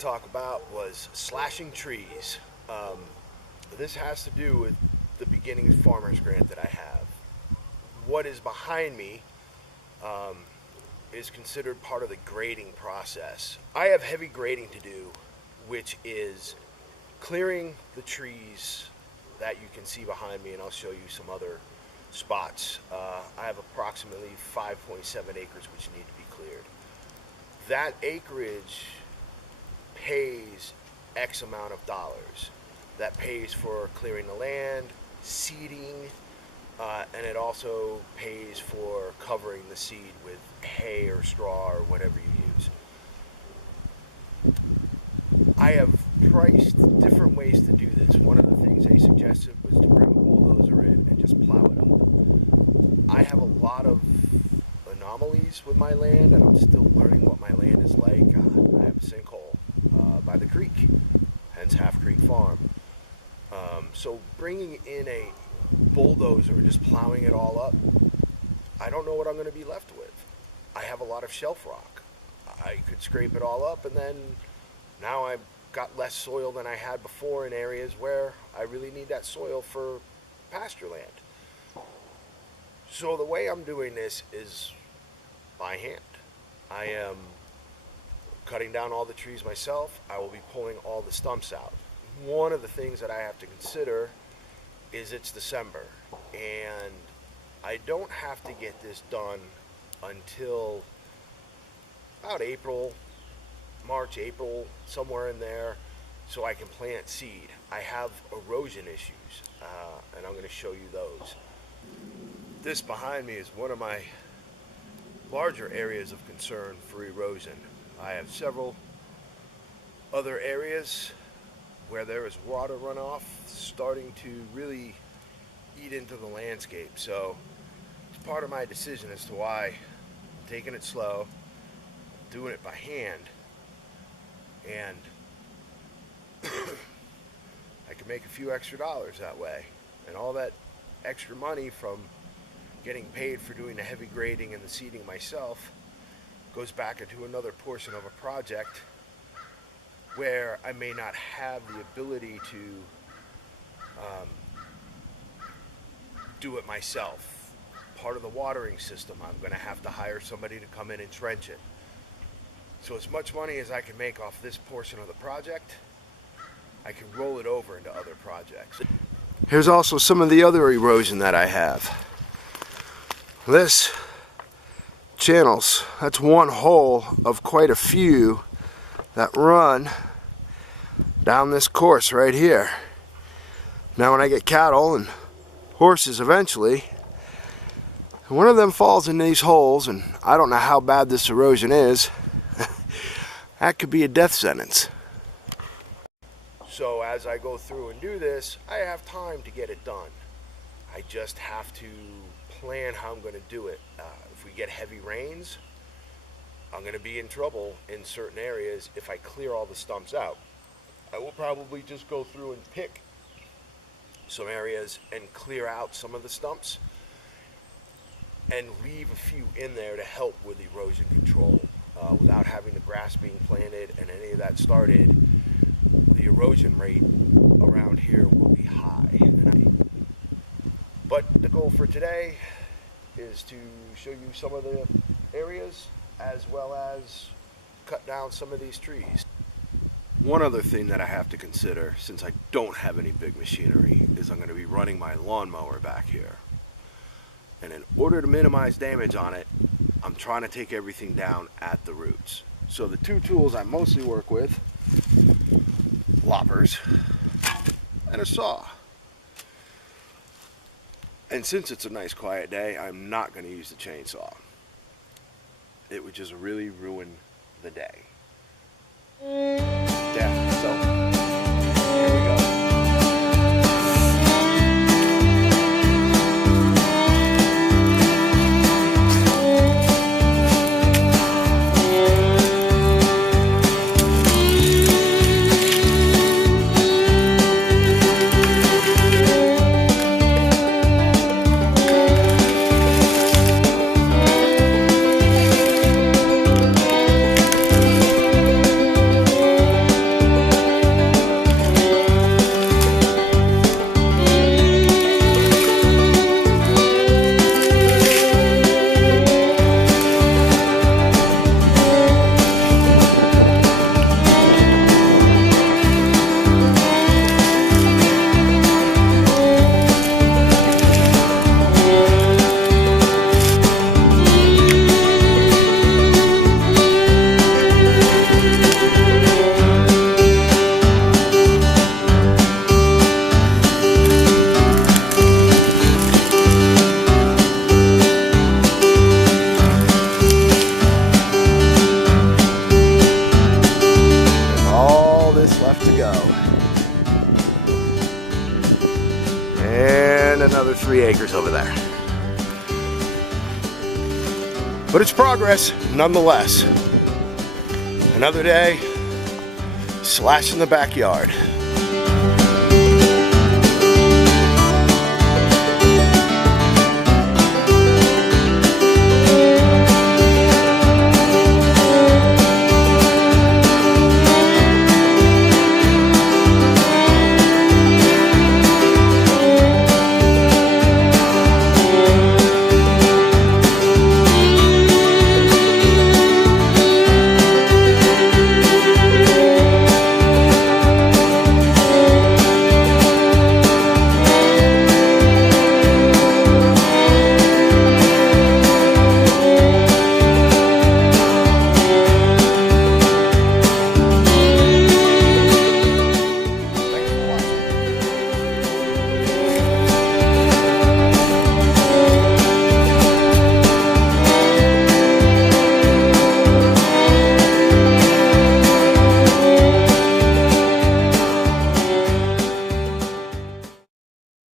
talk about was slashing trees. This has to do with the beginning farmer's grant that I have. What is behind me is considered part of the grading process. I have heavy grading to do, which is clearing the trees that you can see behind me, and I'll show you some other spots. I have approximately 5.7 acres which need to be cleared. That acreage pays X amount of dollars. That pays for clearing the land, seeding, and it also pays for covering the seed with hay or straw or whatever you use. I have priced different ways to do this. One of the things they suggested was to bring a bulldozer in and just plow it up. I have a lot of anomalies with my land, and I'm still learning what my land is like. I have a sinkhole by the creek, hence Half Creek Farm. So bringing in a bulldozer and just plowing it all up, I don't know what I'm going to be left with. I have a lot of shelf rock. I could scrape it all up, and then now I've got less soil than I had before in areas where I really need that soil for pasture land. So the way I'm doing this is by hand. I am cutting down all the trees myself. I will be pulling all the stumps out. One of the things that I have to consider is it's December, and I don't have to get this done until about March, April, somewhere in there, so I can plant seed. I have erosion issues, and I'm going to show you those. This behind me is one of my larger areas of concern for erosion. I have several other areas where there is water runoff starting to really eat into the landscape. So it's part of my decision as to why I'm taking it slow, doing it by hand, and I can make a few extra dollars that way. And all that extra money from getting paid for doing the heavy grading and the seeding myself goes back into another portion of a project where I may not have the ability to do it myself. Part of the watering system, I'm going to have to hire somebody to come in and trench it. So as much money as I can make off this portion of the project, I can roll it over into other projects. Here's also some of the other erosion that I have. This channels, that's one hole of quite a few that run down this course right here. Now when I get cattle and horses eventually, one of them falls in these holes, and I don't know how bad this erosion is, that could be a death sentence. So as I go through and do this, I have time to get it done. I just have to plan how I'm going to do it. If we get heavy rains, I'm going to be in trouble in certain areas if I clear all the stumps out. I will probably just go through and pick some areas and clear out some of the stumps and leave a few in there to help with erosion control. Without having the grass being planted and any of that started, the erosion rate around here will be high. But the goal for today is to show you some of the areas as well as cut down some of these trees. One other thing that I have to consider, since I don't have any big machinery, is I'm going to be running my lawnmower back here. And in order to minimize damage on it, I'm trying to take everything down at the roots. So the two tools I mostly work with, loppers and a saw. And since it's a nice quiet day, I'm not going to use the chainsaw. It would just really ruin the day. Yeah, so here we go. left to go. And another 3 acres over there. But it's progress, nonetheless. Another day, slashing the backyard.